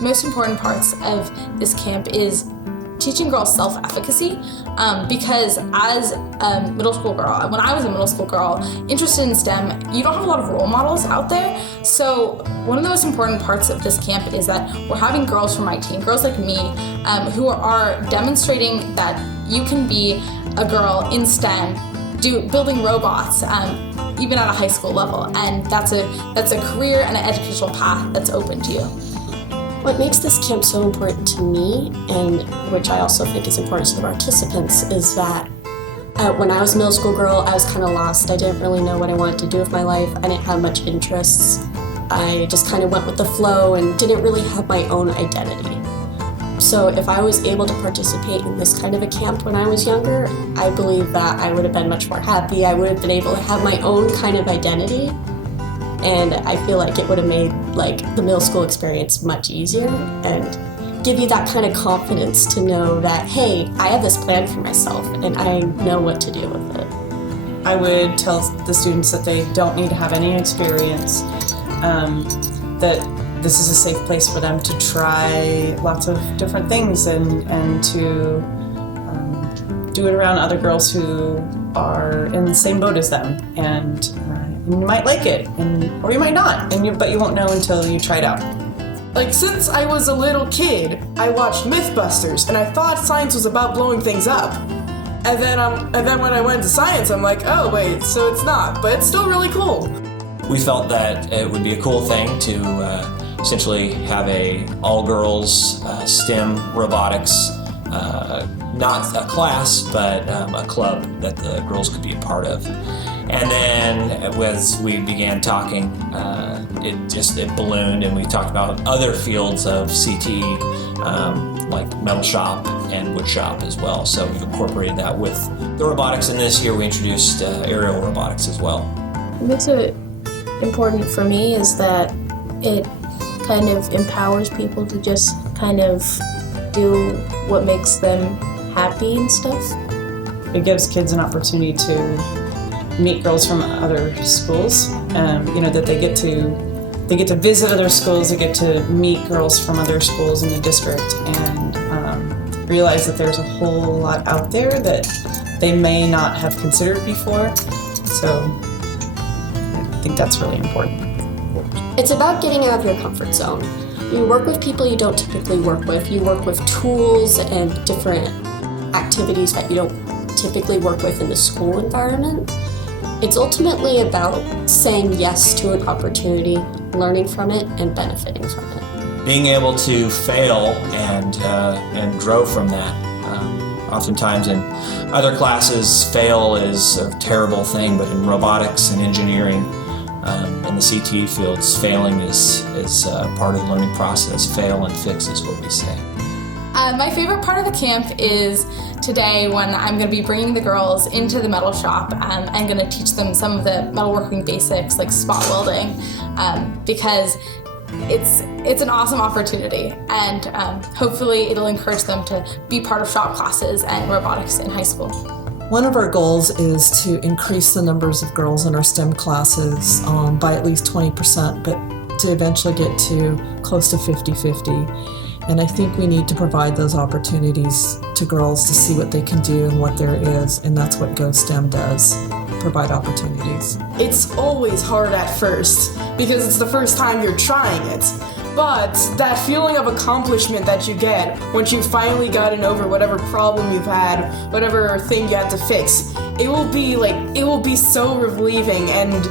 most important parts of this camp is teaching girls self-efficacy, because as a middle school girl, when I was a middle school girl interested in STEM, you don't have a lot of role models out there. So one of the most important parts of this camp is that we're having girls from my team, girls like me, who are demonstrating that you can be a girl in STEM, building robots, even at a high school level, and that's a career and an educational path that's open to you. What makes this camp so important to me, and which I also think is important to the participants, is that when I was a middle school girl, I was kind of lost. I didn't really know what I wanted to do with my life. I didn't have much interests. I just kind of went with the flow and didn't really have my own identity. So if I was able to participate in this kind of a camp when I was younger, I believe that I would have been much more happy. I would have been able to have my own kind of identity. And I feel like it would have made the middle school experience much easier and give you that kind of confidence to know that, hey, I have this plan for myself and I know what to do with it. I would tell the students that they don't need to have any experience, that this is a safe place for them to try lots of different things and to do it around other girls who are in the same boat as them. And you might like it, or you might not, but you won't know until you try it out. Since I was a little kid, I watched Mythbusters, and I thought science was about blowing things up. And then when I went to science, I'm like, oh wait, so it's not, but it's still really cool. We felt that it would be a cool thing to essentially have a all-girls STEM robotics, not a class, but a club that the girls could be a part of. And then as we began talking, it ballooned, and we talked about other fields of CT, like metal shop and wood shop as well. So we've incorporated that with the robotics, and this year we introduced aerial robotics as well. What makes it important for me is that it kind of empowers people to just kind of do what makes them happy and stuff. It gives kids an opportunity to meet girls from other schools, that they get to visit other schools, they get to meet girls from other schools in the district, and realize that there's a whole lot out there that they may not have considered before. So I think that's really important. It's about getting out of your comfort zone. You work with people you don't typically work with. You work with tools and different activities that you don't typically work with in the school environment. It's ultimately about saying yes to an opportunity, learning from it, and benefiting from it. Being able to fail and grow from that. Oftentimes in other classes, fail is a terrible thing, but in robotics and engineering, in the CTE fields, failing is part of the learning process. Fail and fix is what we say. My favorite part of the camp is today when I'm going to be bringing the girls into the metal shop and going to teach them some of the metalworking basics like spot welding, because it's an awesome opportunity, and hopefully it'll encourage them to be part of shop classes and robotics in high school. One of our goals is to increase the numbers of girls in our STEM classes by at least 20%, but to eventually get to close to 50-50. And I think we need to provide those opportunities to girls to see what they can do and what there is, and that's what Go STEM does, provide opportunities. It's always hard at first, because it's the first time you're trying it. But that feeling of accomplishment that you get once you've finally gotten over whatever problem you've had, whatever thing you had to fix, it will be so relieving, and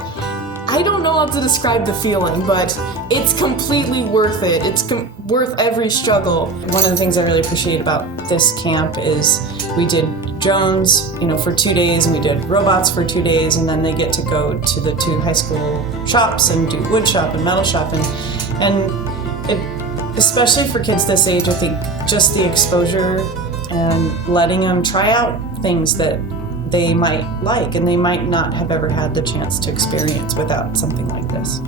I don't know how to describe the feeling, but it's completely worth it. It's worth every struggle. One of the things I really appreciate about this camp is we did drones, for 2 days, and we did robots for 2 days, and then they get to go to the 2 high school shops and do wood shop and metal shop, and it, especially for kids this age, I think just the exposure and letting them try out things that they might like and they might not have ever had the chance to experience without something like this.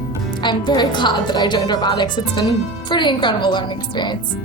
I'm very glad that I joined robotics. It's been a pretty incredible learning experience.